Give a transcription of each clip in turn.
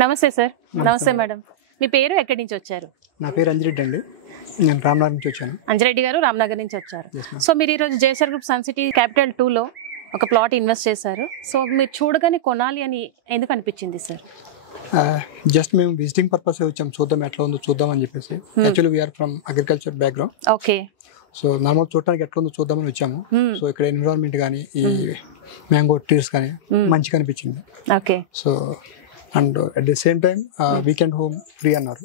నమస్తే సార్. నమస్తే మేడం. మీ పేరు ఎక్కడి నుంచి వచ్చారు? నా పేరు అంజిరెడ్డి అండి. నేను రామ్నగర్ నుంచి వచ్చాను. అంజిరెడ్డి గారు రామ్నగర్ నుంచి వచ్చారు. సో మీరు ఈరోజు JSR group sun city capital 2లో ఒక ప్లాట్ ఇన్వెస్ట్ చేశారు. సో మీరు చూడగానే కొనాలి అని ఎందుకు అనిపించింది సార్? జస్ట్ మేము విజిటింగ్ పర్పస్ వచ్చాం, చూద్దాం ఎట్లా ఉందో చూద్దాం అని చెప్పేసి. Actually we are from agriculture background. Okay. So normal చూడటానికి ఎట్లా ఉందో చూద్దామని వచ్చాము. సో ఇక్కడ ఎన్విరాన్మెంట్ కానీ ఈ మ్యాంగో ట్రీస్ కానీ మంచిగా అనిపించింది. Okay. So and at the same time weekend home free అన్నారు.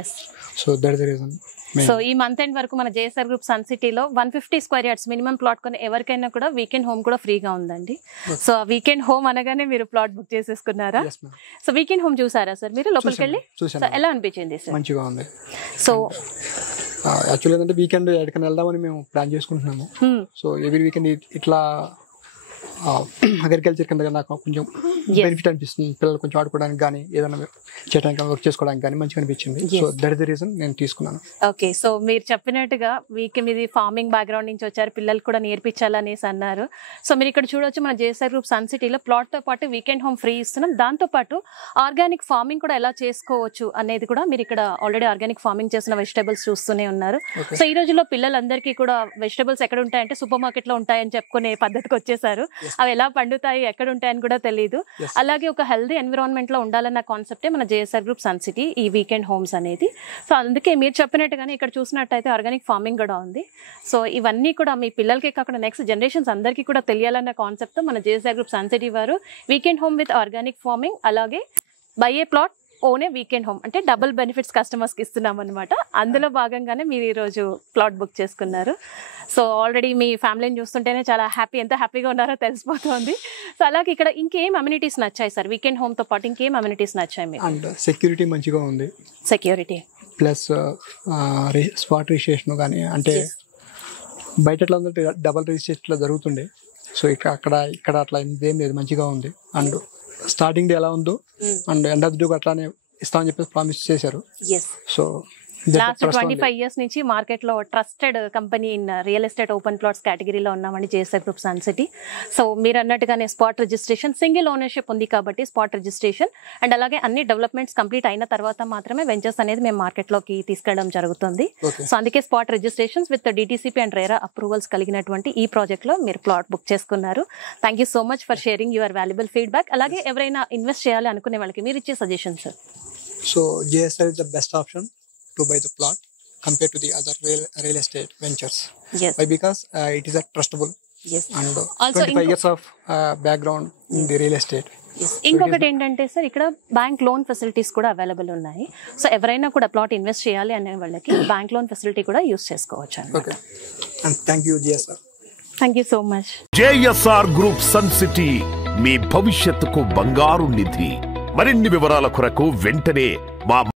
Yes. So that is the reason. So ఈ మంత్ ఎండ్ వరకు మన జేఎస్ఆర్ గ్రూప్ సన్ సిటీలో 150 స్క్వేర్ యార్డ్స్ మినిమం ప్లాట్ కొని ఎవరికైనా కూడా వీకెండ్ హోమ్ కూడా ఫ్రీగా ఉందండి. సో ఆ వీకెండ్ హోమ్ అనగానే మీరు ప్లాట్ బుక్ చేసేసుకున్నారా? సో వీకెండ్ హోమ్ చూసారా సార్ మీరు లోపలికి వెళ్ళి? సో ఎలా అనిపించింది సార్? మంచిగా ఉంది. సో యాక్చువల్లీ ఏంటంటే వీకెండ్ ఎక్కడికైనా వెళ్దామని మేము ప్లాన్ చేసుకుంటున్నాము. సో ఎవ్రీ వీకెండ్ ఇట్లా అగ్రికల్చర్ కింద నాకు కొంచెం బెనిఫిట్ అనిపిస్తుంది. పిల్లలు కొంచెం ఆడుకోవడానికి కానీ ఏదైనా చేయడానికి వర్క్ చేసుకోవడానికి కానీ మంచిగా అనిపించింది. So that is the reason నేను తీసుకున్నాను. ఓకే. సో మీరు చెప్పినట్టుగా మీది ఫార్మింగ్ బ్యాక్గ్రౌండ్ నుంచి వచ్చారు, పిల్లలు కూడా నేర్పించాలనేసి అన్నారు. సో మీరు ఇక్కడ చూడొచ్చు మన జేఎస్ఆర్ గ్రూప్ సన్ సిటీలో ప్లాట్ తో పాటు వీకెండ్ హోమ్ ఫ్రీ ఇస్తున్నాం. దాంతో పాటు ఆర్గానిక్ ఫార్మింగ్ కూడా ఎలా చేసుకోవచ్చు అనేది కూడా మీరు ఇక్కడ ఆల్రెడీ ఆర్గానిక్ ఫార్మింగ్ చేసిన వెజిటబుల్స్ చూస్తూనే ఉన్నారు. సో ఈ రోజుల్లో పిల్లలందరికీ కూడా వెజిటబుల్స్ ఎక్కడ ఉంటాయంటే సూపర్ మార్కెట్ లో ఉంటాయని చెప్పుకునే పద్ధతికి వచ్చేసారు. అవి ఎలా పండుతాయి, ఎక్కడ ఉంటాయని కూడా తెలియదు. అలాగే ఒక హెల్దీ ఎన్విరాన్మెంట్ లో ఉండాలన్న కాన్సెప్టే మన జేఎస్ఆర్ గ్రూప్ సన్ సిటీ ఈ వీకెండ్ హోమ్స్ అనేది. సో అందుకే మీరు చెప్పినట్టుగానే ఇక్కడ చూసినట్టయితే ఆర్గానిక్ ఫార్మింగ్ కూడా ఉంది. సో ఇవన్నీ కూడా మీ పిల్లలకే కాకుండా నెక్స్ట్ జనరేషన్స్ అందరికీ కూడా తెలియాలన్న కాన్సెప్ట్ తో మన జేఎస్ఆర్ గ్రూప్ సన్ సిటీ వారు weekend home with organic farming అలాగే buy a plot one weekend home అంటే డబుల్ బెనిఫిట్స్ కస్టమర్స్ కి ఇస్తున్నాం అనమాట. అందులో భాగంగానే మీరు ఈరోజు ప్లాట్ బుక్ చేసుకున్నారు. సో ఆల్రెడీ మీ ఫ్యామిలీని చూస్తుంటేనే చాలా ఎంత హ్యాపీగా ఉన్నారో తెలిసిపోతుంది. సో అలాగే ఇక్కడ ఇంకేం అమ్యూనిటీస్ నచ్చాయి సార్? వీకెండ్ హోమ్ తో పాటు ఇంకేం అమ్యూనిటీస్ నచ్చాయి మీకు? అండ్ సెక్యూరిటీ మంచిగా ఉంది. సెక్యూరిటీ ప్లస్ స్పాట్ రిజిస్ట్రేషన్ కానీ అంటే బయట ఎట్లా ఉందంటే డబల్ రిజిస్ట్రేషన్ జరుగుతుండే. సో ఇక్కడ అట్లా ఏం లేదు, మంచిగా ఉంది. అండ్ స్టార్టింగ్ డే ఎలా ఉందో and end of the day అట్లానే ఇస్తామని చెప్పేసి ప్రామిస్ చేశారు. సో లాస్ట్ 25 years నుంచి మార్కెట్ లో trusted company in real estate open plots కేటగిరీలో ఉన్నామండి JSR group sun city. So మీరు అన్నట్టుగానే స్పాట్ రిజిస్ట్రేషన్, సింగిల్ ఓనర్షిప్ ఉంది కాబట్టి స్పాట్ రిజిస్ట్రేషన్ అండ్ అలాగే అన్ని డెవలప్మెంట్స్ కంప్లీట్ అయిన తర్వాత మాత్రమే వెంచర్స్ అనేది మేము మార్కెట్ లోకి తీసుకెళ్లడం జరుగుతుంది. సో అందుకే spot registrations with DTCP and RERA approvals కలిగినటువంటి ఈ ప్రాజెక్ట్ లో మీరు ప్లాట్ బుక్ చేసుకున్నారు. Thank you so much for sharing your valuable feedback. అలాగే ఎవరైనా ఇన్వెస్ట్ చేయాలి అనుకునే వాళ్ళకి మీరు ఇచ్చే suggestion sir? So JSR is the best option to buy the plot compared to the other real estate ventures. Yes. Why? Because it is a trustable. Yes. And also 25 years of background in the real estate. Yes. ఇంకొకటి ఏంటంటే sir ఇక్కడ bank loan facilities కూడా available ఉన్నాయి. So ఎవరైనా కూడా plot invest చేయాలి అనే వాళ్ళకి బ్యాంక్ లోన్ ఫెసిలిటీ కూడా యూస్ చేసుకోవచ్చు. Okay. And thank you JSR. Thank you so much. JSR group sun City మీ భవిష్యత్తుకు బంగారు నిధి. మరిన్ని వివరాల కొరకు వెంటనే మా